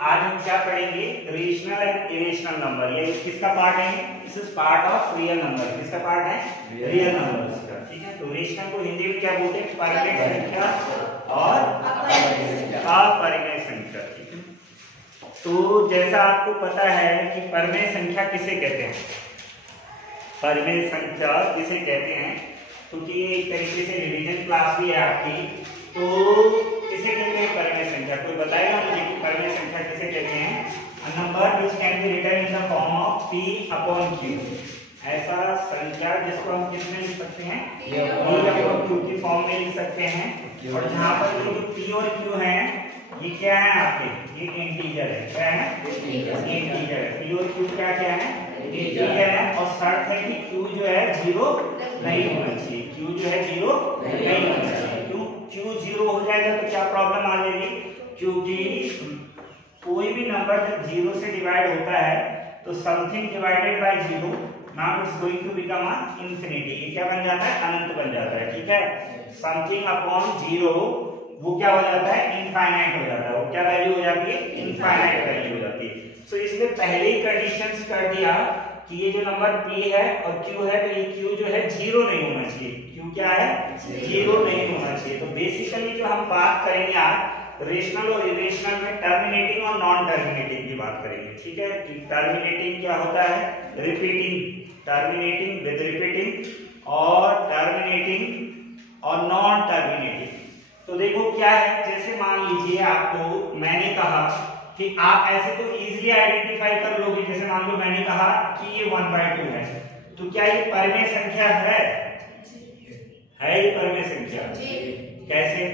आज हम क्या पढ़ेंगे, रेशनल एंड इरेशनल नंबर। ये किसका पार्ट है? This is part of real number. किसका पार्ट है? रियल नंबर्स का। ठीक है, तो रेशनल को हिंदी में क्या बोलते हैं? परिमेय संख्या और अपरिमेय संख्या। ठीक है, तो जैसा आपको पता है कि परिमेय संख्या किसे कहते हैं, परिमेय संख्या किसे कहते हैं, क्योंकि ये एक तरीके से रिवीजन क्लास भी है आपकी। तो किसे कहते हैं परिमेय संख्या? कोई बताएगा मुझे कि परिमेय संख्या किसे कहते हैं? A number which can be written in the form of p upon q। ऐसा संख्या जिसको हम किस में लिख सकते हैं? p अपॉन q की फॉर्म में लिख सकते हैं। और जहां पर ये जो p और q है ये क्या है आपके? ये इंटीजर है। क्या है? इंटीजर है। p और q क्या क्या है? इंटीजर है। और शर्त है कि q जो है 0 नहीं होना चाहिए। q जो है 0 नहीं होना चाहिए। क्यों? q 0 हो जाएगा तो क्या प्रॉब्लम आ जाएगी? क्योंकि कोई भी नंबर जब 0 से डिवाइड होता है तो something divided by 0 now it's going to become infinity. ये क्या बन जाता है? अनंत बन जाता है। ठीक है, समथिंग अपॉन 0 वो क्या हो जाता है? इनफाइनाइट हो जाता है। वो क्या वैल्यू हो जाती है? इनफाइनाइट वैल्यू हो जाती है। सो इसने पहले ही कंडीशंस कर दिया कि ये जो नंबर p है और q है तो ये q जो है 0 नहीं होना चाहिए। q क्या है? 0 नहीं होना चाहिए। तो बेसिकली जो हम बात करेंगे आज रेशनल और इरेशनल में टर्मिनेटिंग और नॉन टर्मिनेटिंग की बात करेंगे। ठीक है, कि टर्मिनेटिंग क्या होता है? रिपीटिंग, टर्मिनेटिंग विद रिपीटिंग, और टर्मिनेटिंग और नॉन टर्मिनेटिंग। तो देखो क्या है, जैसे मान लीजिए आपको मैंने कहा कि आप ऐसे तो इजीली आइडेंटिफाई कर लोगे। जैसे मान लो मैंने कहा कि ये 1/2 है, तो क्या ये परिमेय संख्या है? है ये परिमेय संख्या? कैसे?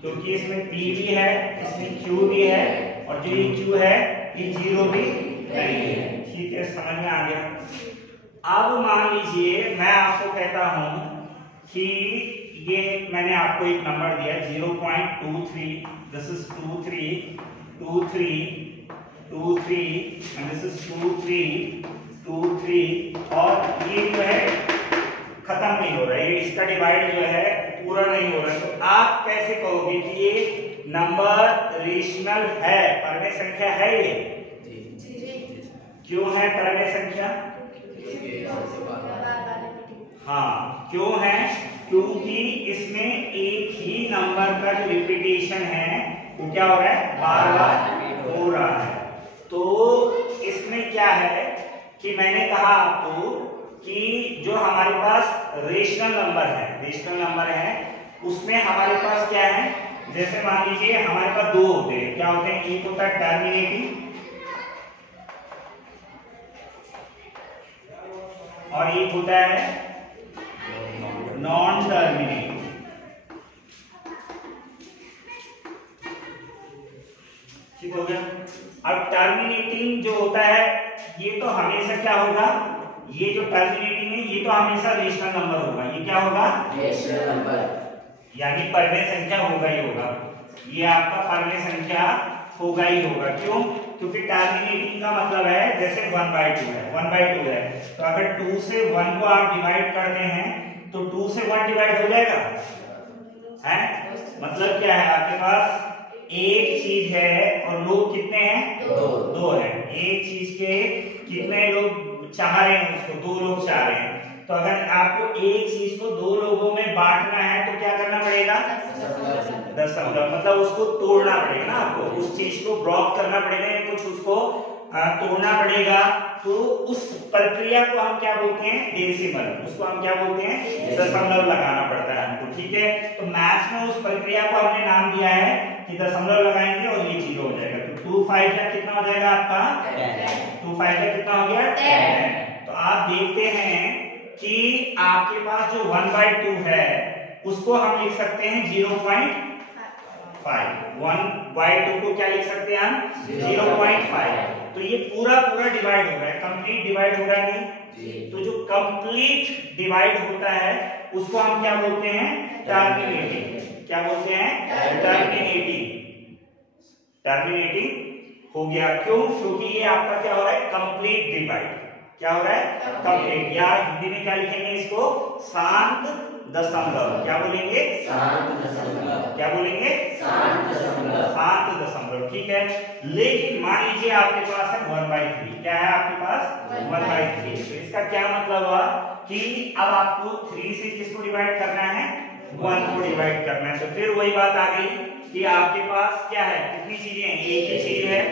क्योंकि इसमें p भी है, इसमें q भी है, और जो ये q है ये 0 भी नहीं है। ठीक है, समझ में आ गया। अब मान लीजिए मैं आपको कहता हूं कि ये मैंने आपको एक नंबर दिया 0.23, this is 23, 23, 23 and this is 23, 23, और ये जो है खत्म नहीं हो रहा है, इसका डिवाइड जो है पूरा नहीं हो रहा है। तो आप कैसे कहोगे कि ये नंबर रेशनल है, परिमेय संख्या है? ये क्यों है परिमेय संख्या? हाँ, क्यों है? क्योंकि इसमें एक ही नंबर का जो रिपीटेशन है वो क्या हो रहा है? बार बार हो रहा है। तो इसमें क्या है कि मैंने कहा आपको कि जो हमारे पास रेशनल नंबर है, रेशनल नंबर है उसमें हमारे पास क्या है? जैसे मान लीजिए हमारे पास दो होते हैं। क्या होते हैं? एक होता है टर्मिनेटिंग और एक होता है नॉन टर्मिनेटिंग। ठीक हो गया। अब टर्मिनेटिंग जो होता है ये तो हमेशा क्या होगा? ये जो टर्मिनेटिंग है ये तो हमेशा रेशनल नंबर होगा। ये क्या होगा? रेशनल नंबर, यानी परिमेय संख्या होगा ही होगा। ये आपका परिमेय संख्या होगा ही होगा। क्यों? क्योंकि टर्मिनेटिंग का मतलब है जैसे 1/2 है, 1/2 है, तो अगर 2 से 1 को आप डिवाइड करते हैं तो 2 से 1 डिवाइड हो जाएगा है? मतलब क्या है? आपके पास एक चीज है और लोग कितने हैं? दो है। एक चीज के कितने लोग चाह रहे हैं? उसको 2 लोग चाह रहे हैं। तो अगर आपको एक चीज को 2 लोगों में बांटना है तो क्या करना पड़ेगा? दशमलव, मतलब उसको तोड़ना पड़ेगा ना आपको, उस चीज को ब्लॉक करना पड़ेगा या कुछ उसको तोड़ना पड़ेगा। तो उस प्रक्रिया को हम क्या बोलते हैं? डेसिमल। उसको हम क्या बोलते हैं? दशमलव लगाना पड़ता है हमको। ठीक है, तो मैथ्स में उस प्रक्रिया को हमने नाम दिया है कि दशमलव लगाएंगे और ये 0 हो जाएगा। तो 2 5 का कितना हो जाएगा आपका? 2 5 का कितना हो गया? 10। तो आप देखते हैं कि आपके पास जो 1/2 है उसको हम लिख सकते हैं 0.5। 1/2 को क्या लिख सकते हैं हम? 0.5। तो ये पूरा डिवाइड हो रहा है, कंप्लीट डिवाइड हो रहा है नहीं? तो जो कंप्लीट डिवाइड होता है उसको हम क्या बोलते हैं? टर्मिनेटिंग। क्या बोलते हैं? टर्मिनेटिंग। टर्मिनेटिंग हो गया। क्यों? क्योंकि ये आपका क्या हो रहा है? Complete divide. क्या हो रहा है? कंप्लीट। या हिंदी में क्या लिखेंगे इसको? शांत दशमलव। क्या बोलेंगे? शांत दशमलव। क्या बोलेंगे? शांत दशमलव। शांत दशमलव। ठीक है, लेकिन मान लीजिए आपके पास है 1/3। क्या है आपके पास? 1/3। तो इसका क्या मतलब हुआ कि अब आपको 3 से किसको डिवाइड करना है? 1 को डिवाइड करना है। तो फिर वही बात आ गई कि आपके पास क्या है, कितनी चीजें हैं? एक ही चीज है।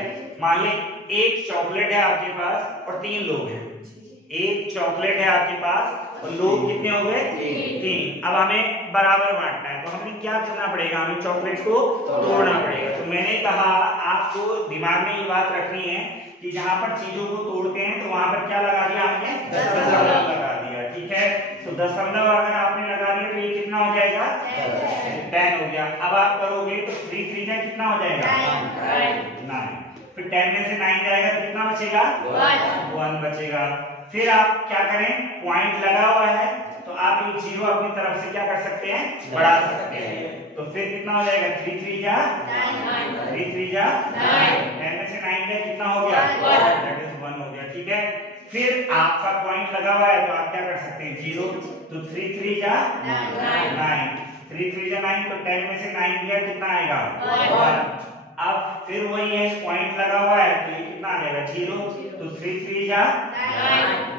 मान लें एक चॉकलेट है आपके पास और 3 लोग हैं। एक चॉकलेट है आपके पास और लोग कितने हो गए? 3। अब हमें बराबर बांटना है, तो हमें क्या करना पड़ेगा? हमें चॉकलेट को तोड़ना पड़ेगा। तो मैंने कहा आपको दिमाग में ये बात रखनी है कि जहां पर चीजों को तोड़ते हैं तो वहां पर क्या लगा दिया आपने? दशमलव लगा दिया। ठीक है, तो दशमलव अगर आपने लगा दिया तो ये कितना हो जाएगा? 10 हो गया। अब आप करोगे तो 3 3 जा कितना हो जाएगा? 9। फिर 10 में से 9 जाएगा तो कितना बचेगा? 1 बचेगा। फिर आप क्या करें? पॉइंट लगा हुआ है तो आप ये 0 अपनी तरफ से क्या कर सकते हैं? बढ़ा सकते हैं। तो फिर कितना हो जाएगा? 3 3 जा 9। 3 3 जा 9। 10 में से 9 गया कितना हो गया? 1 हो गया। ठीक है, फिर आपका पॉइंट लगा हुआ है तो आप क्या कर सकते हैं? 0। तो 3 3 जा 9। 3 3 जा 9। तो 10 में से 9 गया कितना आएगा? 1। अब फिर वही है, पॉइंट लगा हुआ है तो ये कितना आ जाएगा? 0। तो 3 3 जा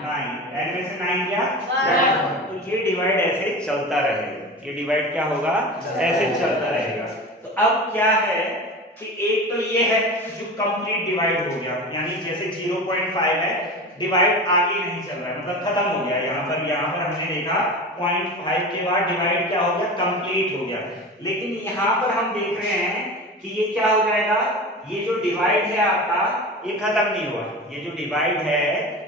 9। 10 में से 9 गया 1। तो ये डिवाइड ऐसे चलता रहेगा। ये डिवाइड क्या होगा? ऐसे चलता रहेगा। तो अब क्या है कि एक तो ये है जो कंप्लीट डिवाइड हो गया, यानी जैसे 0.5 है, डिवाइड आगे नहीं चल रहा है, मतलब खत्म हो गया। यहाँ पर हमने देखा 0.5 के बाद डिवाइड क्या हो गया? कंप्लीट हो गया। लेकिन यहाँ पर हम देख रहे हैं कि ये क्या हो जाएगा? ये जो डिवाइड है आपका ये खत्म नहीं हुआ। ये जो डिवाइड है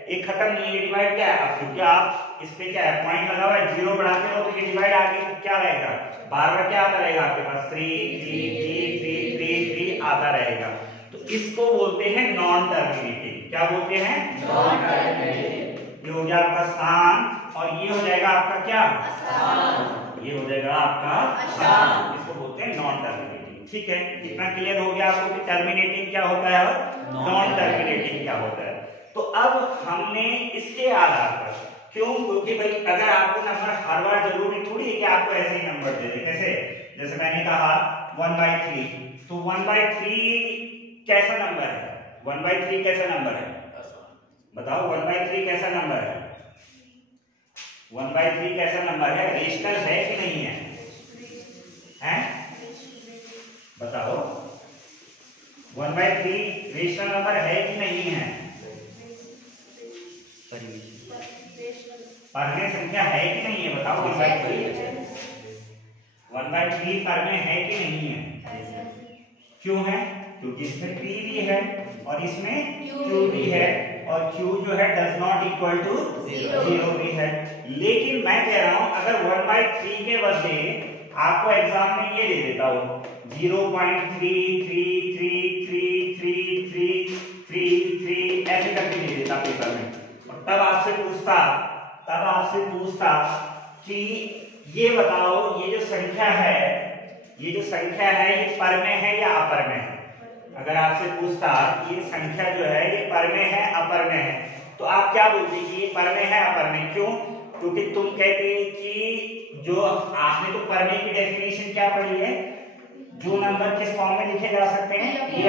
ये खत्म नहीं है। डिवाइड क्या है? अब क्योंकि आप इस पे क्या है? पॉइंट लगा हुआ है, 0 बढ़ाते हो तो ये डिवाइड आगे क्या रहेगा? बार बार क्या आता रहेगा आपके पास? 3 3 3 3 3 3 आता रहेगा। तो इसको बोलते हैं नॉन टर्मिनेटिंग। क्या बोलते हैं? Non terminating. ये हो गया आपका शांत और ये हो जाएगा आपका क्या? अशांत। ये हो जाएगा आपका अशांत। इसको बोलते हैं नॉन टर्मिनेटिंग। ठीक है, इतना क्लियर हो गया आपको कि टर्मिनेटिंग क्या होता है और नॉन टर्मिनेटिंग क्या होता है। तो अब हमने इसके आधार पर, क्यों? क्योंकि भाई अगर आपको नंबर हर बार जरूरी थोड़ी है कि आपको ऐसे ही नंबर दे दे। कैसे? जैसे मैंने कहा 1/3, तो 1/3 कैसा नंबर है? 1/3 कैसा नंबर है? बताओ 1/3 कैसा नंबर है? 1/3 कैसा नंबर है? रेशनल है कि नहीं है? हैं? बताओ 1/3 रेशनल नंबर है कि नहीं है? परमेय संख्या है कि नहीं है? बताओ 1/3 परमेय है कि नहीं है? क्यों है? क्योंकि इसमें p भी है और इसमें q भी है और q जो है डज नॉट इक्वल टू 0 भी है। लेकिन मैं कह रहा हूं अगर 1/3 के बदले आपको एग्जाम में ये दे देता हूं 0.3333333 ऐसे करके दे देता पेपर में, और तब आपसे पूछता कि ये बताओ ये जो संख्या है ये परमेय है या अपरमेय है? अगर आपसे पूछता कि ये संख्या जो है ये परमेय है अपरमेय है, तो आप क्या बोलते कि ये परमेय है अपरमेय? क्यों? क्योंकि तुम कहते कि जो आपने तो परमेय की डेफिनेशन क्या पढ़ी है? जो नंबर किस फॉर्म में लिखे जा सकते हैं? P/Q,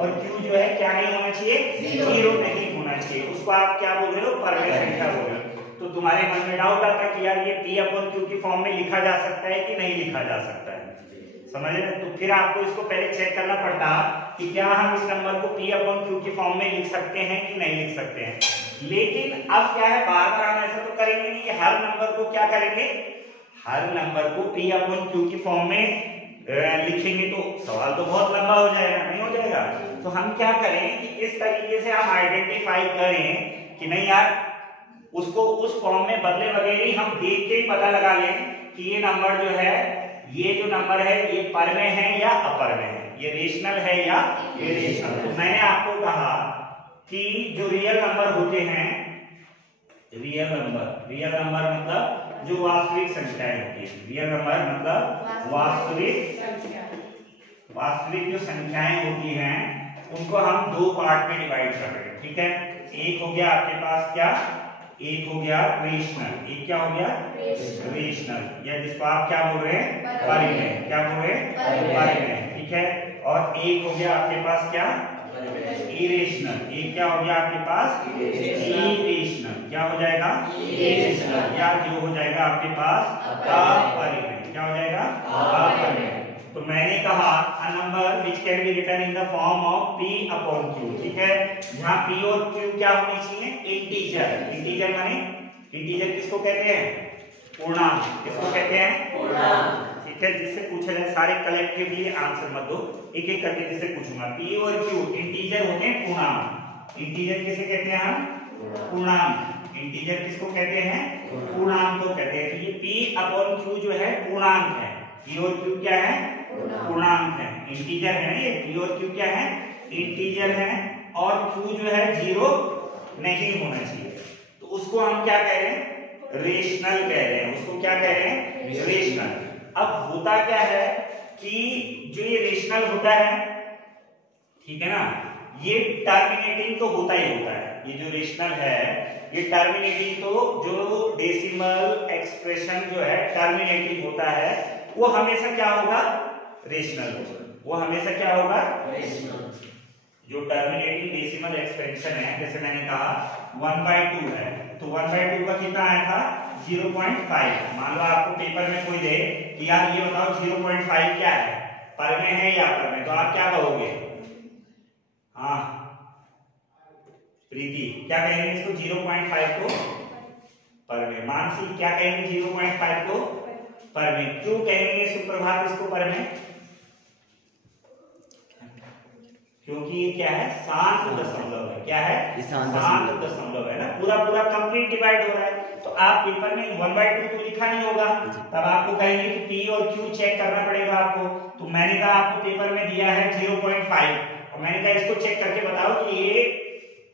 और Q जो है क्या नहीं होना चाहिए? 0 नहीं होना चाहिए। उसको आप क्या बोल रहे हो? परमेय संख्या बोल रहे हो। तो तुम्हारे मन में डाउट आता कि यार ये P/Q की फॉर्म में लिखा जा सकता है कि नहीं लिखा जा सकता है? समझ रहे? तो फिर आपको इसको पहले चेक करना पड़ता कि क्या हम इस नंबर को P/Q की फॉर्म में लिख सकते हैं कि नहीं लिख सकते हैं। लेकिन अब क्या है, बार बार हम ऐसा तो करेंगे नहीं कि हर नंबर को क्या करेंगे? हर नंबर को P/Q की फॉर्म में लिखेंगे तो सवाल तो बहुत लंबा हो जाएगा, नहीं हो जाएगा? तो हम क्या करें कि इस तरीके से हम आइडेंटिफाई करें कि नहीं यार उसको उस फॉर्म में बदले वगैरह ही हम देख के ही पता लगा लें कि ये नंबर जो है ये परमेय है या अपरमेय है, ये रेशनल है या इरेशनल। तो मैंने आपको कहा कि जो रियल नंबर होते हैं, रियल नंबर मतलब जो वास्तविक संख्याएं होती है, रियल नंबर मतलब वास्तविक जो संख्याएं होती हैं उनको हम 2 पार्ट में डिवाइड कर रहे हैं। ठीक है, एक हो गया आपके पास क्या? एक हो गया रेशनल, एक क्या हो गया रेशनल, या जिसको आप क्या बोल रहे हैं परिमेय, क्या बोल रहे हैं परिमेय, ठीक है। और एक हो गया आपके पास क्या इरेशनल, एक क्या हो गया आपके पास इरेशनल, क्या हो जाएगा इरेशनल, या जो हो जाएगा आपके पास अपरिमेय, क्या हो जाएगा अपरिमेय। तो मैंने कहा a number which can be written in the form of p upon q, ठीक है। यहाँ p और q क्या होनी चाहिए इंटीजर, इंटीजर माने इंटीजर किसको कहते हैं पूर्णांक, किसको कहते हैं पूर्णांक, ठीक है। जिससे पूछा जाए सारे कलेक्टिवली आंसर मत दो, एक एक करके जिससे पूछूंगा। p और q इंटीजर होते हैं पूर्णांक, इंटीजर किसे कहते हैं हम पूर्णांक, इंटीजर किसको कहते हैं पूर्णांक को कहते हैं। तो ये p अपॉन q जो है पूर्णांक है, p और q क्या है पूर्णांक है, इंटीजर है ये, p और q क्या है इंटीजर है, और q जो है जीरो नहीं होना चाहिए, तो उसको हम क्या कह रहे हैं रेशनल कह रहे हैं, उसको क्या कह रहे हैं रेशनल। अब होता क्या है कि जो ये रेशनल होता है ठीक है ना, ये टर्मिनेटिंग तो होता ही होता है, ये जो रेशनल है ये टर्मिनेटिंग, तो जो डेसिमल एक्सप्रेशन जो है टर्मिनेटिंग होता है वो हमेशा क्या होगा रेशनल होगा, वो हमेशा क्या होगा रेशनल। जो टर्मिनेटिंग डेसिमल एक्सपेंशन है, जैसे मैंने कहा 1/2 है, तो 1/2 का कितना आया था 0.5। मान लो आपको पेपर में कोई दे कि यार ये बताओ 0.5 क्या है, परमेय है या अपरिमेय, तो आप क्या कहोगे हाँ प्रीति क्या कहेंगे इसको 0.5 को परमेय, मानसी क्या कहेंगे 0.5 को परमेय, क्यों कहेंगे सुप्रभात इसको परमेय, क्योंकि ये क्या है शांत दशमलव है, क्या है शांत दशमलव है ना, पूरा पूरा कंप्लीट डिवाइड हो रहा है। तो आप पेपर में 1/2 तो लिखा नहीं होगा, तब आपको कहेंगे कि p और q चेक करना पड़ेगा आपको, तो मैंने कहा आपको पेपर में दिया है 0.5 और मैंने कहा इसको चेक करके बताओ कि ये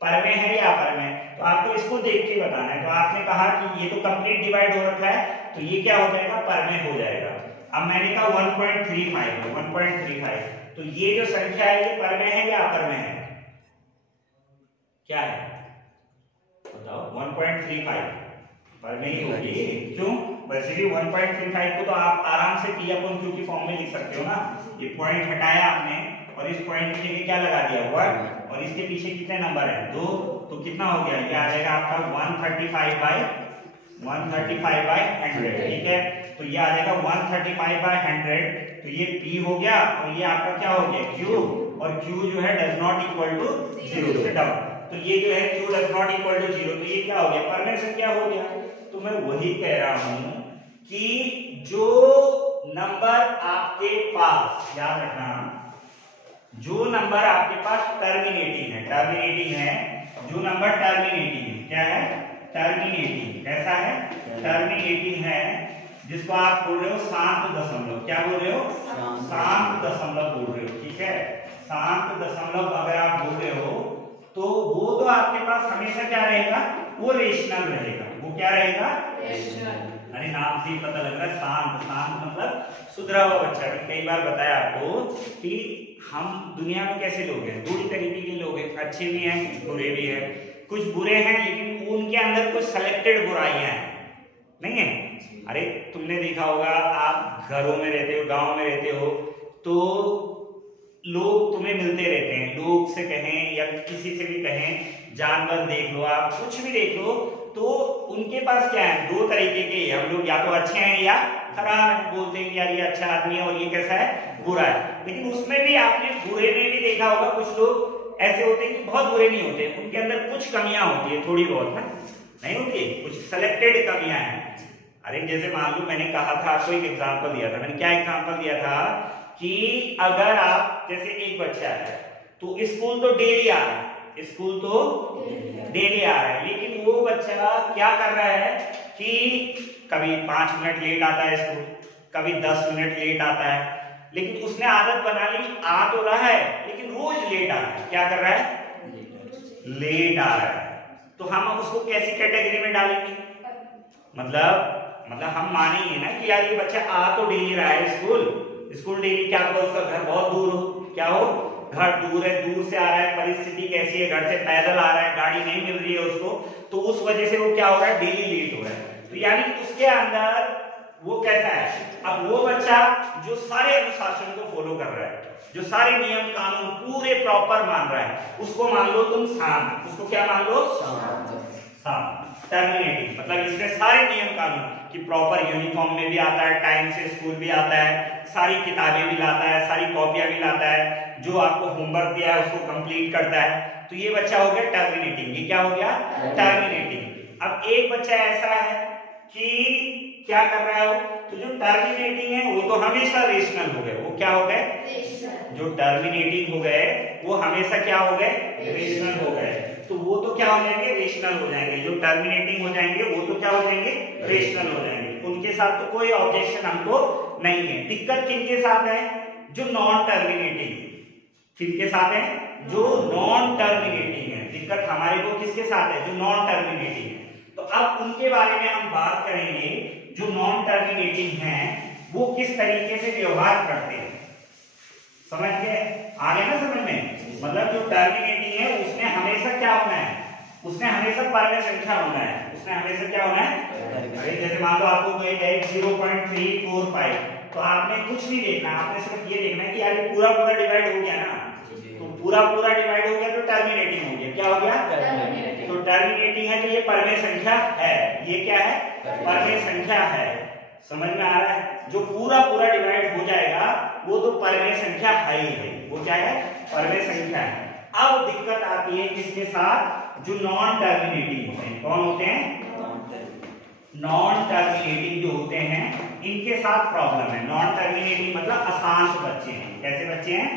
परमेय है या अपरिमेय, तो आपको इसको देख के बताना है। तो आपने कहा कि ये तो कंप्लीट डिवाइड हो रखा है, तो ये क्या हो जाएगा परमेय हो जाएगा। अब मैंने कहा 1.35 1.35, तो ये जो संख्या है ये परमेय है या अपरिमेय है, क्या है बताओ 1.35 परमेय ही होगी, क्यों वैसे भी 1.35 को तो आप आराम से p अपॉन q की फॉर्म में लिख सकते हो ना, ये पॉइंट हटाया आपने और इस पॉइंट के जगह क्या लगा दिया 1 और इसके पीछे कितने नंबर है 2, तो कितना हो गया ये आ जाएगा आपका 135/100, ठीक है। तो ये आ जाएगा 135/100, तो ये p हो गया और ये आपका क्या हो गया q, और q जो है डज नॉट इक्वल टू 0 से डाउन, तो ये जो है q does not equal to 0, तो ये क्या हो गया परमेय संख्या हो गया। तो मैं वही कह रहा हूं कि जो नंबर आपके पास याद रखना, जो नंबर आपके पास टर्मिनेटिंग है, जो नंबर टर्मिनेटिंग है क्या है टर्मिनेटिंग, कैसा है टर्मिनेटिंग है, जिसको आप बोल रहे हो शांत दशमलव, क्या बोल रहे हो शांत दशमलव बोल रहे हो, ठीक है। शांत दशमलव अगर आप बोल रहे हो तो वो तो आपके पास हमेशा क्या रहेगा वो रेशनल रहेगा, वो क्या रहेगा रेशनल। अरे नाम से ही पता लग रहा है शांत, शांत मतलब सुधरा हुआ बच्चा। कई बार बताया आपको कि हम दुनिया में कैसे लोग हैं, दो ही तरीके के लोग हैं, अच्छे भी हैं बुरे भी हैं। कुछ बुरे हैं लेकिन उनके अंदर कुछ सेलेक्टेड बुराइयां हैं, नहीं है। अरे तुमने देखा होगा आप घरों में रहते हो, गांव में रहते हो, तो लोग तुम्हें मिलते रहते हैं, लोग से कहें या किसी से भी कहें, जानवर देख लो आप, कुछ भी देख लो, तो उनके पास क्या है दो तरीके के, हम लोग या तो अच्छे हैं या खराब है, बोलते हैं यार ये अच्छा आदमी है और ये कैसा है बुरा है। लेकिन उसमें भी आपने बुरे में भी देखा होगा कुछ लोग ऐसे होते हैं कि बहुत बुरे नहीं होते, उनके अंदर कुछ कमियां होती है, थोड़ी बहुत ना नहीं होती, कुछ सेलेक्टेड कमियां हैं। अरे जैसे मान लो मैंने कहा था आपको एक एग्जाम्पल दिया था, मैंने क्या एग्जाम्पल दिया था कि अगर आप जैसे एक बच्चा है तो स्कूल तो डेली आ रहा है, स्कूल तो डेली आ रहा है, लेकिन वो बच्चा क्या कर रहा है कि कभी 5 मिनट लेट आता है स्कूल, कभी 10 मिनट लेट आता है, लेकिन उसने आदत बना ली आ तो रहा है लेकिन रोज लेट आ रहा है, क्या कर रहा है लेट आ रहा है। तो हम उसको कैसी कैटेगरी में डालेंगे, मतलब हम मानेंगे ना कि यार ये बच्चा आ तो डेली रहा है स्कूल डेली, क्या होगा उसका घर बहुत दूर हो, क्या हो घर दूर है, दूर से आ रहा है, परिस्थिति कैसी है, घर से पैदल आ रहा है, गाड़ी नहीं मिल रही है उसको, तो उस वजह से वो क्या हो रहा है, डेली लेट हो रहा है। तो यानी उसके अंदर वो कैसा है, अब वो बच्चा जो सारे अनुशासन को फॉलो कर रहा है, जो सारे नियम कानून पूरे प्रॉपर मान रहा है, उसको मान लो तुम शांत। उसको क्या मान लो, शांत। टर्मिनेटिंग मतलब इसमें सारे नियम कानून कि प्रॉपर यूनिफॉर्म में भी आता है, टाइम से स्कूल भी आता है, सारी किताबें भी लाता है, सारी कॉपियां भी लाता है, जो आपको होमवर्क दिया है उसको कंप्लीट करता है। तो ये बच्चा हो गया टर्मिनेटिंग। ये क्या हो गया, टर्मिनेटिंग। अब एक बच्चा ऐसा है कि क्या कर रहा है वो, तो जो टर्मिनेटिंग है वो तो हमेशा रेशनल हो गए। वो क्या हो गए, जो टर्मिनेटिंग हो गए वो हमेशा क्या हो गए, रेशनल हो गए। तो वो तो क्या हो जाएंगे, रेशनल हो जाएंगे। जो टर्मिनेटिंग हो जाएंगे वो तो क्या हो जाएंगे, रेशनल हो जाएंगे। उनके साथ तो कोई ऑब्जेक्शन हमको नहीं है। दिक्कत किनके साथ है, जो नॉन टर्मिनेटिंग। किनके साथ है, जो नॉन टर्मिनेटिंग है। दिक्कत हमारे को किसके साथ है, जो नॉन टर्मिनेटिंग है। तो अब उनके बारे में हम बात करेंगे। जो नॉन टर्मिनेटिंग हैं वो किस तरीके से व्यवहार करते हैं, समझ के आ गए ना समझ में। मतलब जो टर्मिनेटिंग है उसने हमेशा क्या होना है, उसने हमेशा परमे संख्या होना है। उसने हमेशा क्या होना है, जैसे मान लो आपको कोई 0.345, तो आपने कुछ नहीं देखना, आपने सिर्फ ये देखना है कि यार ये पूरा पूरा डिवाइड हो गया ना। तो पूरा पूरा डिवाइड हो गया तो टर्मिनेटिंग हो गया। क्या हो गया, तो टर्मिनेटिंग है, तो ये परमे संख्या है। ये क्या है, परमे संख्या है। समझ में आ रहा है। जो पूरा पूरा डिवाइड हो जाएगा वो तो परमे संख्या है ही है। वो क्या है, परमे संख्या है। अब दिक्कत आती है किसके साथ, जो नॉन टर्मिनेटिंग होते हैं। कौन होते हैं, नॉन टर्मिनेटिंग जो होते हैं, इनके साथ प्रॉब्लम है। नॉन टर्मिनेटिंग मतलब अशांत बच्चे हैं। कैसे बच्चे हैं,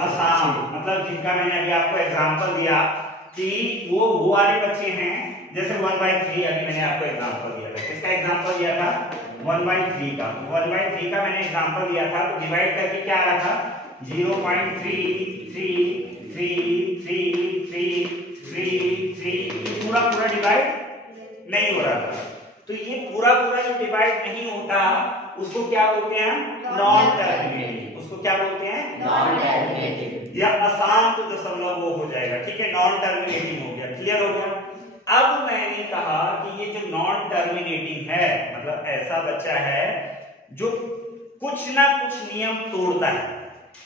अशांत। मतलब जिनका मैंने अभी आपको एग्जांपल दिया कि वो वाले बच्चे हैं, जैसे 1/3 अभी मैंने आपको एग्जांपल दिया था। किसका एग्जांपल दिया था, 1/3 का। 1/3 का मैंने एग्जांपल दिया था। तो डिवाइड करके क्या आ रहा था, 0.3333333 पूरा पूरा डिवाइड नहीं हो रहा था। तो ये पूरा पूरा जो डिवाइड नहीं होता उसको क्या बोलते हैं, नॉन टर्मिनेटिंग। उसको क्या बोलते हैं, नॉन टर्मिनेटिंग या अशांत दशमलव वो हो जाएगा। ठीक है, नॉन टर्मिनेटिंग हो गया, क्लियर हो गया। अब मैंने कहा कि ये जो नॉन टर्मिनेटिंग है, मतलब ऐसा बच्चा है जो कुछ ना कुछ नियम तोड़ता है।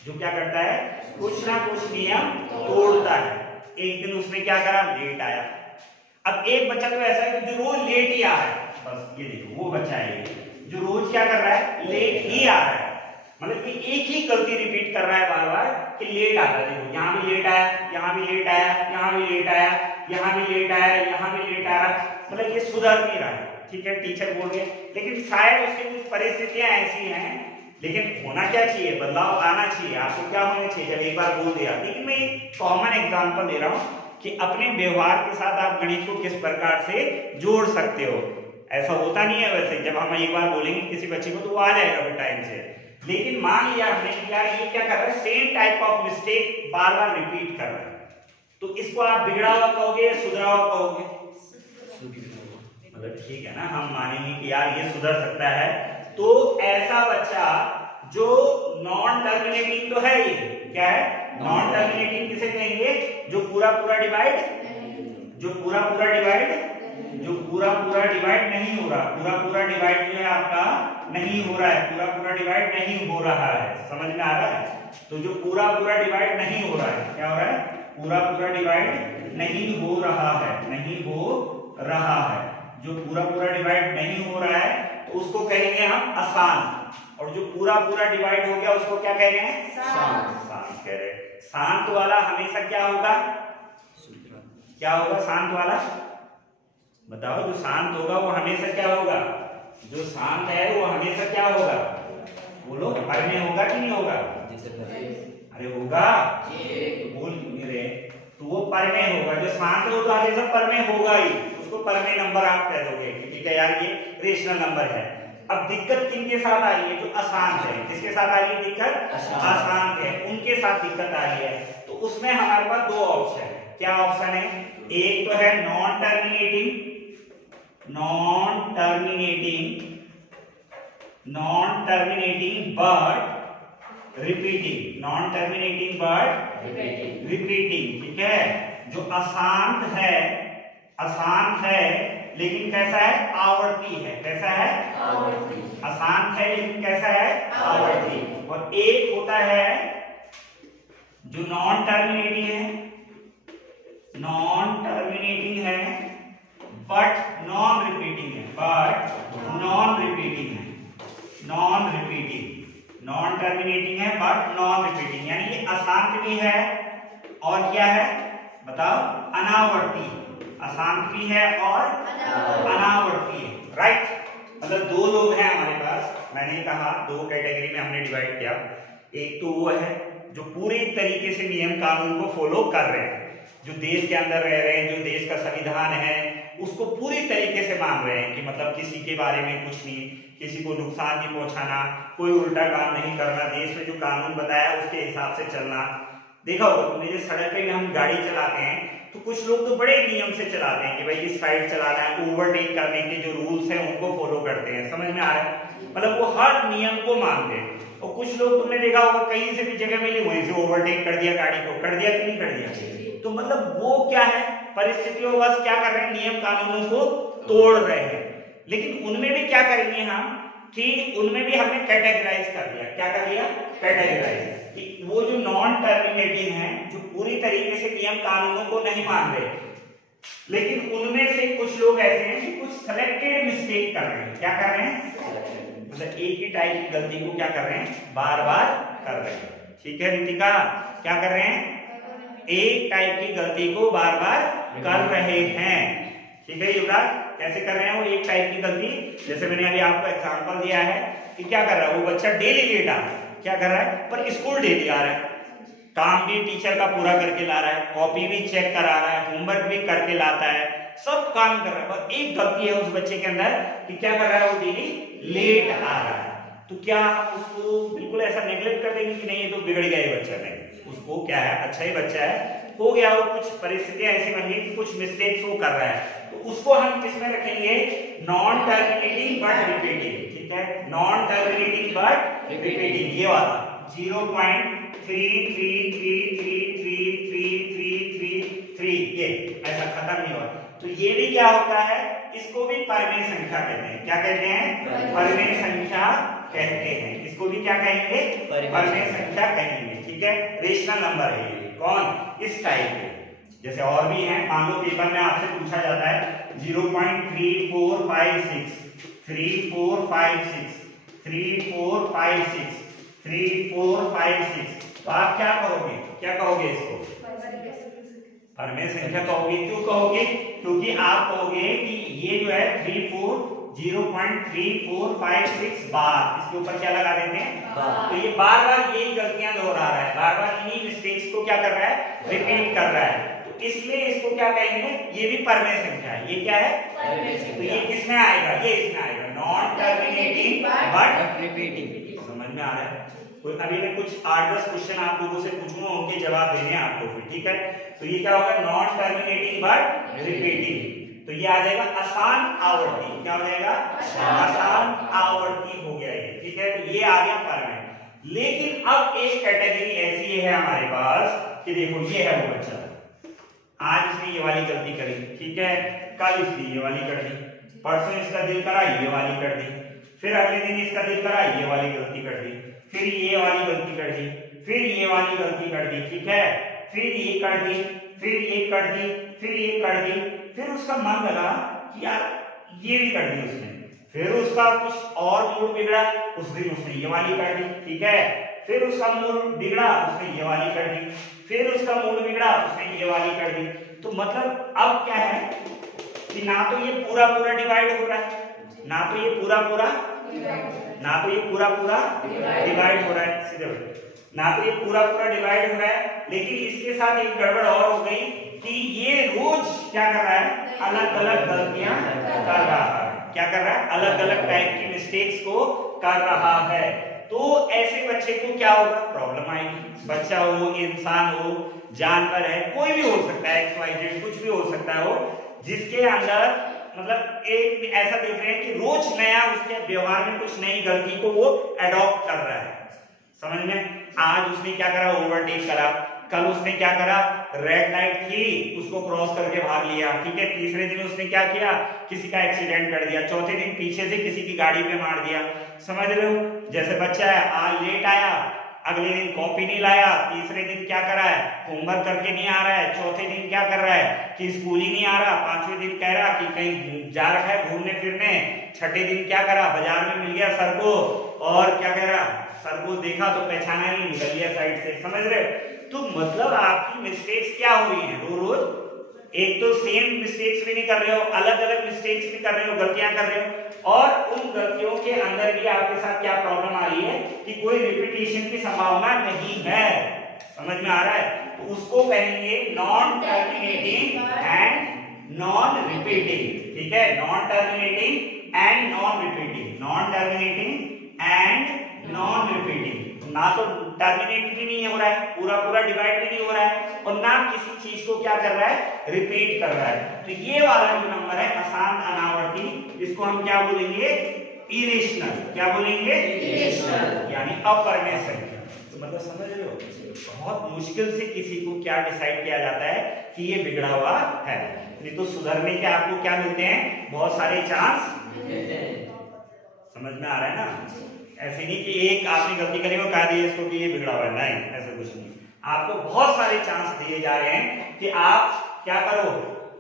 जो क्या करता है, कुछ ना कुछ नियम तोड़ता है। एक दिन उसने क्या करा, लेट आया। अब एक बच्चा तो ऐसा है जो रोज लेट ही आ रहा है। बस ये देखो वो बच्चा है जो रोज क्या कर रहा है, लेट ही आ रहा है। मतलब कि एक ही गलती रिपीट कर रहा है बार बार कि लेट आता है। देखो यहाँ भी लेट आया, यहाँ भी लेट आया, यहाँ भी लेट आया, यहाँ भी लेट आया, यहाँ भी लेट आ रहा। मतलब ये सुधर नहीं रहा है। ठीक है, टीचर बोल रहे, लेकिन शायद उसकी कुछ परिस्थितियां ऐसी हैं। लेकिन होना क्या चाहिए, बदलाव आना चाहिए। आपको क्या होना चाहिए, जब एक बार बोल दिया। लेकिन मैं एक कॉमन एग्जांपल दे रहा हूँ कि अपने व्यवहार के साथ आप गणित को किस प्रकार से जोड़ सकते हो। ऐसा होता नहीं है वैसे, जब हम एक बार बोलेंगे किसी बच्चे को तो वो आ जाएगा फिर टाइम से। लेकिन मान लिया हमने कि यार ये क्या कर रहा है, same type of mistake bar bar repeat कर रहा है, तो इसको आप बिगड़ा हुआ कहोगे या सुधरा हुआ कहोगे? मतलब ठीक है ना, हम मानेंगे कि यार ये सुधर सकता है। तो ऐसा बच्चा जो नॉन टर्मिनेटिंग तो है, ये क्या है, नॉन टर्मिनेटिंग किसे कहेंगे, जो पूरा पूरा डिवाइड, जो पूरा पूरा डिवाइड, जो पूरा पूरा डिवाइड नहीं हो रहा। पूरा पूरा डिवाइड जो है आपका नहीं हो रहा है, पूरा पूरा डिवाइड नहीं हो रहा है। समझ में आ रहा है? तो जो पूरा पूरा डिवाइड नहीं हो रहा है, क्या हो रहा है, पूरा पूरा डिवाइड नहीं हो रहा है, नहीं हो रहा है। जो पूरा पूरा डिवाइड नहीं हो रहा है तो उसको कहेंगे हम अशांत। और जो पूरा पूरा डिवाइड हो गया उसको क्या कह रहे हैं, शांत। शांत कह रहे हैं। शांत वाला हमेशा क्या होगा, क्या होगा शांत वाला, बताओ। जो शांत होगा वो हमेशा क्या होगा, जो शांत है वो हमेशा क्या होगा, बोलो, पढ़ने होगा कि नहीं होगा? अरे होगा, बोल नहीं रहे। तो वो परमे होगा। जो शांत हो तो हमेशा परमे होगा ही, उसको परमे नंबर आप कह दोगे कि ठीक है यार ये रेशनल नंबर है। अब दिक्कत किनके साथ आ रही है, जो अशांत है। किसके साथ आ रही है दिक्कत, अशांत है, उनके साथ दिक्कत आ रही है। तो उसमें हमारे पास दो ऑप्शन है। क्या ऑप्शन है, एक तो है non terminating, non terminating, non terminating but repeating, non terminating but repeating, ठीक है। जो अशांत है लेकिन कैसा है, आवर्ती है। कैसा है, अशांत है लेकिन कैसा है, आवर्ती। और एक होता है जो नॉन टर्मिनेटिंग है but non repeating non terminating है बट नॉन रिपीटिंग, यानी ये अशांत भी है और क्या है बताओ, अनावर्ती। अशांत भी है और अनावर्ती है, राइट। मतलब दो लोग हैं हमारे पास, मैंने कहा दो कैटेगरी में हमने डिवाइड किया। एक तो वो है जो पूरी तरीके से नियम कानून को फॉलो कर रहे हैं, जो देश के अंदर रह रहे हैं, जो देश का संविधान है उसको पूरी तरीके से मान रहे हैं कि मतलब किसी के बारे में कुछ नहीं, किसी को नुकसान नहीं पहुंचाना, कोई उल्टा काम नहीं करना, देश में जो कानून बताया उसके हिसाब से चलना। देखा होगा तुमने, जैसे सड़क पे हम गाड़ी चलाते हैं तो कुछ लोग तो बड़े नियम से चलाते हैं कि भाई इस साइड चलाना है, ओवरटेक करने के जो रूल्स हैं उनको फॉलो करते हैं। समझ में आ रहा है, मतलब वो हर नियम को मानते हैं। और कुछ लोग तुमने देखा होगा कहीं से भी जगह मिली वहीं से ओवरटेक कर दिया, गाड़ी को कर दिया कि नहीं कर दिया। तो मतलब वो क्या है, परिस्थितियों बस क्या कर रहे हैं, नियम कानूनों को तोड़ रहे हैं। लेकिन उनमें भी क्या करेंगे हम कि उनमें भी हमने कैटेगराइज कर दिया। क्या कर दिया, कैटेगराइज। वो जो नॉन टर्मिनेटिंग है, जो पूरी तरीके से नियम कानूनों को नहीं मान रहे, लेकिन उनमें से कुछ लोग ऐसे हैं कि कुछ सिलेक्टेड मिस्टेक कर रहे हैं। क्या कर रहे हैं, मतलब एक ही टाइप की गलती को क्या कर रहे हैं, बार बार कर रहे हैं। ठीक है रितिका, क्या कर रहे हैं, एक टाइप की गलती को बार बार कर रहे हैं। ठीक है युवराज, कैसे कर रहे हैं वो एक टाइप की गलती, जैसे मैंने अभी आपको एग्जांपल दिया है कि क्या कर रहा है वो बच्चा, डेली लेट आ रहा है, क्या कर रहा है, पर स्कूल डेली आ रहा है, काम भी टीचर का पूरा करके ला रहा है, कॉपी भी चेक करा रहा है, होमवर्क भी करके लाता है, सब काम कर रहा है, पर एक गलती है उस बच्चे के अंदर कि क्या कर रहा है, वो डेली लेट आ रहा है। तो क्या उसको बिल्कुल ऐसा नेग्लेक्ट कर देंगे कि नहीं ये तो बिगड़ गया ये बच्चा, नहीं, उसको क्या है, अच्छा ही बच्चा है, हो गया वो कुछ परिस्थितियां ऐसी बन गई कि कुछ मिस्टेक्स वो कर रहा है, तो उसको हम किसमें रखेंगे, नॉन टर्मिनेटिंग बट रिपीटिंग। ठीक है, नॉन टर्मिनेटिंग बट रिपीटिंग, ये वाला 0.33333333 ये ऐसा खत्म नहीं होगा। तो ये भी क्या होता है, इसको भी परमेय संख्या कहते हैं। क्या कहते हैं, परमेय संख्या कहते हैं। इसको भी क्या कहेंगे, परमेय संख्या कहेंगे। ठीक है, रेशनल नंबर है ये। कौन, इस टाइप के, जैसे और भी हैं, मान लो पेपर में आपसे पूछा जाता है 0.3456 3456 3456 3456, तो आप क्या करोगे, क्या कहोगे, इसको परमेय संख्या कहोगे। क्यों कहोगे, क्योंकि आप कहोगे कि ये जो है 0.3456 बार, इसके ऊपर क्या लगा देते हैं, तो ये बार बार यही गलतियां दोहरा रहा है, बार बार इन्हीं मिस्टेक्स को क्या कर रहा है, रिपीट कर रहा है, तो इसलिए इसको क्या कहेंगे, ये भी परमेय संख्या है। ये क्या है, तो ये किसमें आएगा, ये इसमें आएगा, नॉन टर्मिनेटिंग बट रिपीटिंग। समझ में आ रहा है, कोई अभी मैं कुछ 8-10 क्वेश्चन आप लोगों से पूछूंगा, उनके जवाब देने हैं आपको फिर। ठीक है, तो ये क्या होगा, नॉन टर्मिनेटिंग बट रिपीटिंग। तो ये आ जाएगा आसान आवर्ती, क्या हो जाएगा, आसान आवर्ती हो गया ये। ठीक है, तो ये आ गया परमेय। लेकिन अब एक कैटेगरी ऐसी है हमारे पास कि देखो ये है वो बच्चा, आज इसने ये वाली गलती करी, ठीक है, कल इसने ये वाली कर दी, परसों इसका दिल करा ये वाली कर दी, फिर अगले दिन इसका दिल करा ये वाली गलती कर दी, फिर ये वाली गलती कर दी, फिर ये वाली गलती कर दी। ठीक है, फिर ये कर दी, फिर ये कर दी, फिर ये कर दी, फिर उसका मन लगा कि यार ये भी कर दी उसने, फिर उसका कुछ और मूड बिगड़ा, उस दिन उसने ये वाली कर दी। ठीक है, फिर उसका मूड बिगड़ा, उसने ये वाली कर दी, फिर उसका मूड बिगड़ा, उसने ये वाली कर दी। तो मतलब अब क्या है कि ना तो ये पूरा पूरा डिवाइड हो रहा है, ना तो ये पूरा पूरा डिवाइड हो रहा है, सीधे ना तो ये पूरा पूरा डिवाइड हो रहा है, लेकिन इसके साथ एक गड़बड़ और हो गई कि ये रोज क्या कर रहा है, अलग अलग गलतियां कर रहा है। क्या कर रहा है, अलग अलग टाइप की मिस्टेक्स को कर रहा है। तो ऐसे बच्चे को क्या होगा, प्रॉब्लम आएगी। बच्चा हो, इंसान हो, जानवर है, कोई भी हो सकता है, XYZ कुछ भी हो सकता है, वो जिसके अंदर मतलब एक ऐसा देख रहे हैं कि रोज नया उसके व्यवहार में कुछ नई गलती को वो अडॉप्ट कर रहा है। समझ में, आज उसने क्या करा, ओवरटेक करा, कल उसने क्या करा, रेड लाइट थी उसको क्रॉस करके भाग लिया, ठीक है। तीसरे दिन उसने क्या किया, किसी का एक्सीडेंट कर दिया। चौथे दिन पीछे से किसी की गाड़ी पे मार दिया। समझ रहे हो, जैसे बच्चा है आज लेट आया, अगले दिन कॉपी नहीं लाया, तीसरे दिन क्या कर रहा है, होमवर्क करके नहीं आ रहा है, चौथे दिन क्या कर रहा है कि स्कूल ही नहीं आ रहा, पांचवें दिन कह रहा कि कहीं जा रखा है घूमने फिरने, छठे दिन क्या करा, बाजार में मिल गया सर को और क्या कह रहा, सर को देखा तो पहचाना नहीं, निकल गया साइड से। समझ रहे, तो मतलब आपकी मिस्टेक्स क्या हो रही हैं रोज रोज, एक तो सेम मिस्टेक्स भी नहीं कर रहे हो, अलग अलग मिस्टेक्स भी कर रहे हो, गलतियां कर रहे हो, और उन गलतियों के अंदर भी आपके साथ क्या प्रॉब्लम आ रही है कि कोई रिपीटेशन की संभावना नहीं है। समझ में आ रहा है, तो उसको कहेंगे non terminating and non repeating, ठीक है। Non terminating and non repeating, non terminating and non repeating, ना तो टर्मिनेट भी नहीं हो रहा है, पूरा पूरा डिवाइड भी नहीं हो रहा है, और ना किसी चीज को क्या कर रहा है, रिपीट कर रहा है। तो ये वाला जो नंबर है अशांत अनावर्ती, इसको हम क्या बोलेंगे, इरेशनल। क्या बोलेंगे, इरेशनल, यानी अपरिमेय संख्या। तो मतलब समझ रहे हो, बहुत मुश्किल से किसी को क्या डिसाइड किया जाता है कि ये बिगड़ा हुआ है, नहीं तो सुधरने के आपको क्या मिलते हैं, बहुत सारे चांस मिलते हैं। समझ में आ रहा है ना, ऐसे नहीं कि एक आपने गलती करी और कह दिया इसको कि ये बिगड़ा हुआ है, नहीं, ऐसा कुछ नहीं। आपको बहुत सारे चांस दिए जा रहे हैं कि आप क्या करो,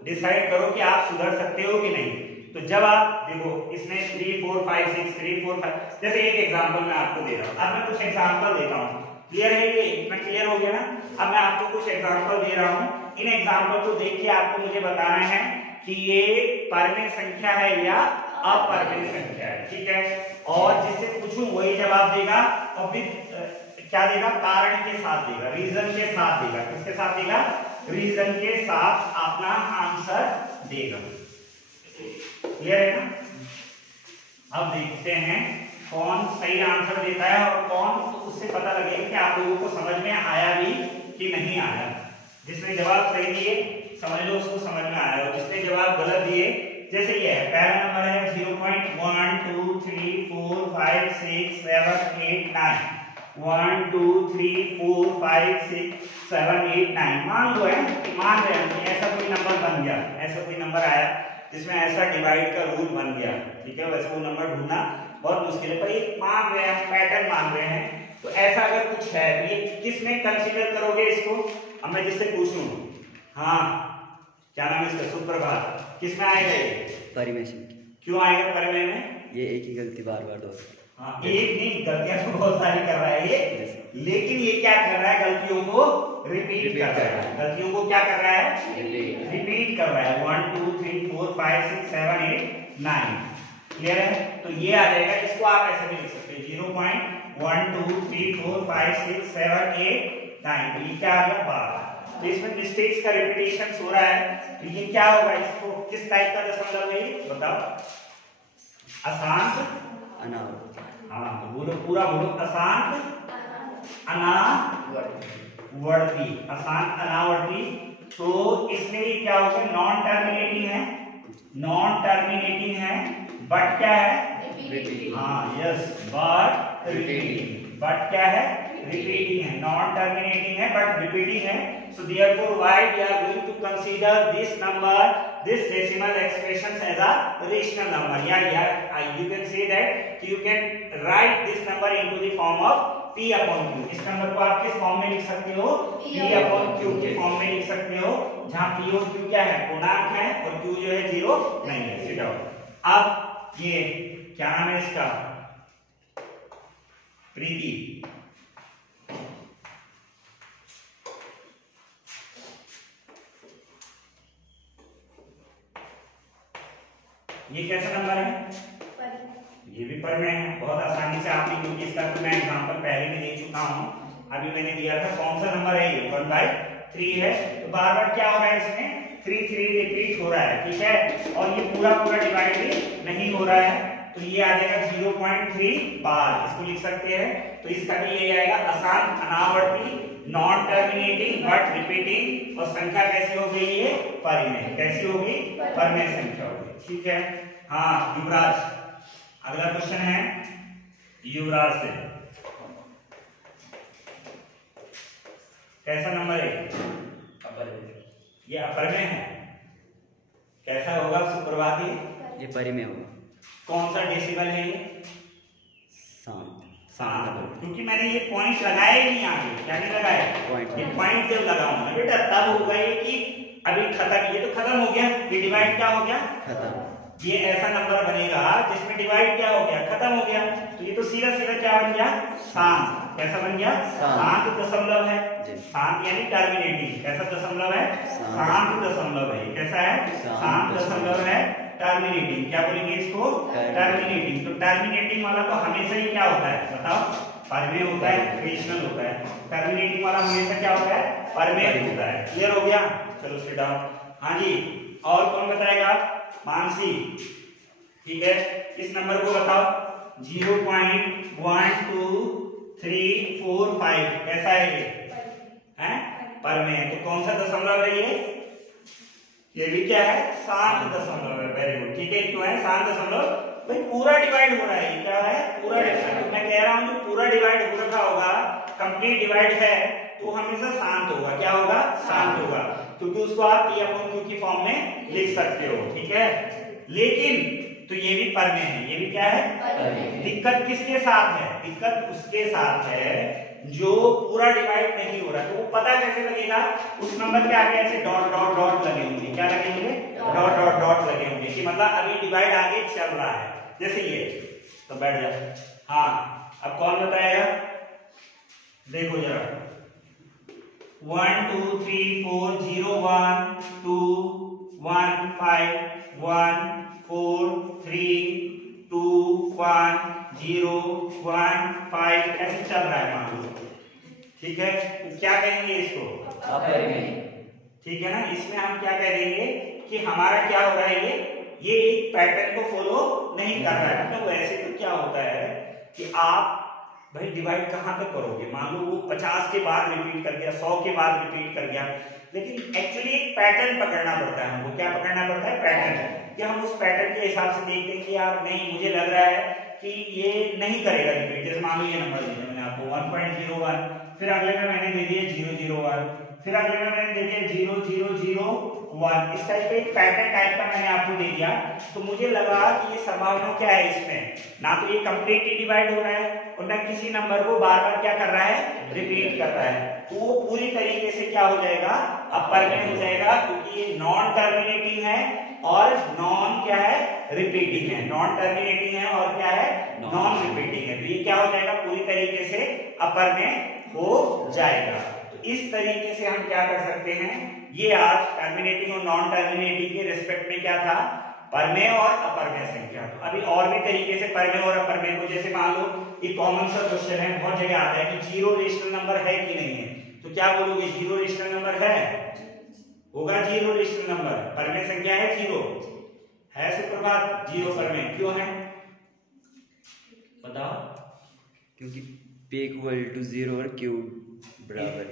डिसाइड करो कि आप सुधर सकते हो कि नहीं। तो जब आप देखो इसने 3 4 5 6 3 4 5, जैसे एक एग्जांपल मैं आपको दे रहा हूं, अब मैं कुछ एग्जांपल देता हूं, क्लियर है, ये इतना क्लियर हो गया ना। अब मैं आपको कुछ एग्जांपल दे रहा हूं, इन एग्जांपल को देख के आपको मुझे बताना है कि ये परिमेय संख्या है या अपरिमेय संख्या है, ठीक है। और जिससे पूछूं वही जवाब देगा, और फिर क्या देगा, कारण के साथ देगा, रीजन के साथ देगा। किसके साथ देगा, रीजन के साथ अपना आंसर देगा। क्लियर है ना। अब देखते हैं कौन सही आंसर देता है और कौन, तो उससे पता लगेगा कि आप लोगों को समझ में आया भी कि नहीं आया। जिसने जवाब सही दिए समझ लो उसको समझ में आया, और जिसने जवाब गलत दिए, जैसे ये है पहला नंबर है 0.1 2 3 4 5 6 7 8 9, 1 2 3 4 5 6 7 8 9, मान लो है, मान रहे हैं ऐसा कोई नंबर बन गया, ऐसा कोई नंबर आया जिसमें ऐसा डिवाइड का रूल बन गया, ठीक है। वैसे वो नंबर ढूंढना बहुत मुश्किल है, पर ये मान रहे हैं, पैटर्न मान रहे हैं। तो ऐसा अगर कुछ है, ये किस में कंसीडर करोगे इसको, अब मैं जिससे पूछूं, हाँ क्या नाम है इसका, सुप्रभात, किस में आएगा ये, परिमेय संख्या। क्यों आएगा परिमेय में, ये एक ही गलती बार बार दोहराता है। हाँ, एक नहीं, गलतियां तो बहुत सारी कर रहा है ये, लेकिन ये क्या कर रहा है, गलतियों को रिपीट कर रहा है, गलतियों को क्या कर रहा है, रिपीट कर रहा है। 1 2 3 4 5 6 7 8 9, क्लियर है। तो ये आ जाएगा, इसको आप ऐसे भी लिख सकते हैं 0.1 2 3 4 5 6 7 8 9, तो ये क्या आ गया 12। तो इसमें मिस्टेक्स का रिपीटेशन हो रहा है, तो ये क्या होगा, इसको किस टाइप का दशमलव है ये बताओ, अशांत अनावर्ती। हाँ तो बोलो, पूरा बोलो, अशांत अनावर्ती, अशांत अनावर्ती। तो इसमें ये क्या हो गया, नॉन टर्मिनेटिंग है, नॉन टर्मिनेटिंग है, बट क्या है, हाँ यस, बट रिपीटिंग, बट क्या है, रिपीटिंग है, नॉन टर्मिनेटिंग है बट रिपीटिंग है। So therefore why we are going to consider this number, this decimal expressions as a rational number. Yeah, you can say that you can write this number into the form of p upon q. इस number को आप किस form में लिख सकते हो, p upon q के form में लिख सकते हो, जहां p और q क्या है, पूर्णांक है, और q जो है 0 नहीं है, सीधा हो। अब ये क्या नाम है इसका, प्रीति, ये कैसा नंबर है, ये भी परिमेय है, बहुत आसानी से आपने, क्योंकि इसका तो मैं एग्जांपल पहले भी दे चुका हूं, अभी मैंने दिया था। कौन सा नंबर है ये, 1/3 है, तो बार बार क्या हो रहा है इसमें, 3 3 रिपीट हो रहा है, ठीक है। और ये पूरा पूरा डिवाइड भी नहीं हो रहा है, तो ये आ जाएगा 0.3 बार, इसको लिख सकते हैं। तो इसका भी ये आएगा अशांत अनावर्ती, नॉन टर्मिनेटिंग बट रिपीटिंग, और संख्या कैसी हो गई, ये परिमेय, कैसी होगी, परिमेय संख्या होगी, ठीक है। हाँ युवराज, अगला क्वेश्चन है युवराज से, कैसा नंबर है? अपर ये अपर में है। कैसा होगा सुप्रभात? ये परी में होगा। कौन सा डेसिबल है ये? शांत। शांत। क्योंकि मैंने ये पॉइंट लगाया ही नहीं आगे। क्या नहीं लगाया? पॉइंट। ये पॉइंट जब लगाऊंगा बेटा तब होगा ये कि अभी खत्म, ये तो खत्म हो गया, ये डिवाइड क्या हो गया? खत्म। ये ऐसा नंबर बनेगा जिसमें डिवाइड क्या हो गया? खत्म हो गया। तो ये तो सीधा सीधा क्या बन गया? शांत। कैसा बन गया? शांत दशमलव है। शांत यानी टर्मिनेटिंग। कैसा दशमलव है? शांत दशमलव है। कैसा है? शांत दशमलव है टर्मिनेटिंग। क्या बोलेंगे इसको? टर्मिनेटिंग। तो टर्मिनेटिंग वाला तो हमेशा ही क्या होता है बताओ? परमे होता है, रेशनल होता है। टर्मिनेटिंग वाला हमेशा क्या होता है? परमे होता है। क्लियर हो गया? चलो सिट डाउन। हाँ जी, और कौन बताएगा? मानसी। ठीक है, इस नंबर को बताओ। 0.12345 कैसा है ये? है परमे। तो कौन सा दशमलव है ये भी क्या है? शांत दशमलव है। Very good. ठीक है, क्यों है शांत दशमलव? भाई पूरा डिवाइड हो रहा है। ये क्या है? पूरा डिवाइड। मैं कह रहा हूं जो पूरा डिवाइड हो रखा होगा, कंप्लीट डिवाइड है, तो हमेशा शांत होगा। क्या होगा? शांत होगा। क्योंकि उसको आप P/Q की फॉर्म में लिख सकते हो। ठीक है, लेकिन तो ये भी परमे है। ये भी क्या है? दिक्कत किसके साथ है? दिक्कत उसके साथ है जो पूरा डिवाइड नहीं हो रहा। तो वो पता कैसे लगेगा? उस नंबर के आगे ऐसे डॉट डॉट डॉट लगे होंगे। क्या लगे होंगे? डॉट डॉट डॉट लगे होंगे कि मतलब अभी डिवाइड आगे चल रहा है। जैसे ये तो बैठ जाए। हाँ, अब कौन बताएगा? देखो जरा 1 2 3 4 0 1 2 1 5 1 4 3 2 1 0 1 5 ऐसे चल रहा है मान लो। ठीक है, तो क्या कहेंगे इसको? अपर में। ठीक है ना, इसमें हम क्या कह देंगे कि हमारा क्या हो रहा है? ये एक पैटर्न को फॉलो नहीं कर रहा है। मतलब वैसे तो क्या होता है कि आप भाई डिवाइड कहां तक करोगे? मान लो वो 50 के बाद रिपीट कर गया, 100 के बाद रिपीट कर गया, लेकिन एक्चुअली एक पैटर्न पकड़ना पड़ता है हमको। क्या पकड़ना पड़ता है? पैटर्न। कि हम उस पैटर्न के हिसाब से देखते हैं कि यार नहीं, मुझे लग रहा है कि ये नहीं करेगा रिपीट। जैसे मान लो ये नंबर दिया मैंने आपको 1.01, फिर अगले में मैंने दे दिया 001, फिर अगले में मैंने दे दिया 0001। इस टाइप का एक पैटर्न टाइप का मैंने आपको दे दिया। तो मुझे लगा कि ये संभावना क्या है इसमें? ना तो ये कंप्लीटली डिवाइड हो रहा है और ना किसी नंबर को बार बार क्या कर रहा है? रिपीट कर रहा है। तो वो पूरी तरीके से क्या हो जाएगा? अपर में हो जाएगा, क्योंकि ये नॉन टर्मिनेटिंग है और नॉन क्या है? रिपीटिंग है। नॉन टर्मिनेटिंग है और क्या है? नॉन रिपीटिंग है। तो ये क्या हो जाएगा? पूरी तरीके से अपर में हो जाएगा। तो इस तरीके से हम क्या कर सकते हैं? ये आज टर्मिनेटिंग और नॉन टर्मिनेटिंग के रिस्पेक्ट में क्या था? परमेय और अपरमेय संख्या। तो अभी और भी तरीके से परमेय और अपरमेय को, जैसे मान लो एक कॉमन सा क्वेश्चन है, बहुत जगह आता है कि जीरो रेशनल नंबर है कि नहीं है। तो क्या बोलोगे? जीरो रेशनल नंबर है? होगा जीरो रेशनल नंबर। परमेय संख्या है जीरो, है सुप्रभात? जीरो परमेय क्यों है बताओ? क्योंकि P = 0 और Q बराबर है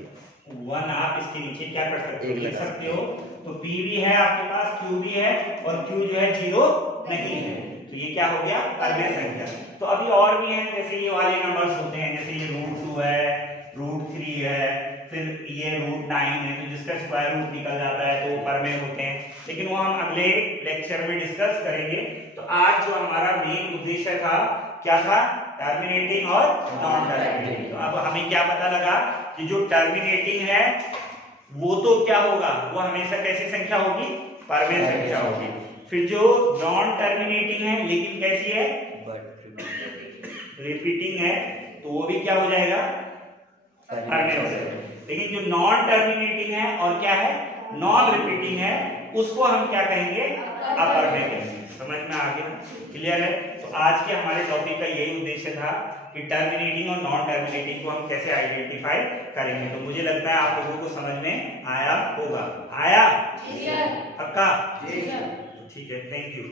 1। आप इसके नीचे क्या कर सकते हो? लिख सकते हो। तो P भी है आपके पास, Q भी है, और Q जो है जीरो नहीं है। तो ये क्या हो गया? परमेय संख्या। तो अभी और भी हैं, जैसे ये वाले नंबर्स होते हैं, जैसे ये √2 है, √3 है, फिर ये √9 है, तो जिसका स्क्वायर रूट निकल जाता है तो वो परमेय होते हैं। लेकिन वो हम अगले लेक्चर में डिस्कस करेंगे। तो आज जो हमारा मेन उद्देश्य था क्या था? टर्मिनेटिंग और नॉन टर्मिनेटिंग। तो अब हमें क्या पता लगा कि जो टर्मिनेटिंग है वो तो क्या होगा? वो हमेशा कैसी संख्या होगी? परमेय संख्या होगी। फिर जो नॉन टर्मिनेटिंग है लेकिन कैसी है? रिपीटिंग है, तो वो भी क्या हो जाएगा? परमेय हो जाएगा। लेकिन जो नॉन टर्मिनेटिंग है और क्या है? नॉन रिपीटिंग है, उसको हम क्या कहेंगे? अपरमेय कहेंगे। समझ में आ गया? क्लियर है? तो आज के हमारे टॉपिक का यही उद्देश्य था कि टर्मिनेटिंग और नॉन टर्मिनेटिंग को हम कैसे आइडेंटिफाई करेंगे। तो मुझे लगता है आप लोगों को समझ में आया होगा। आया? पक्का? ठीक है, थैंक यू।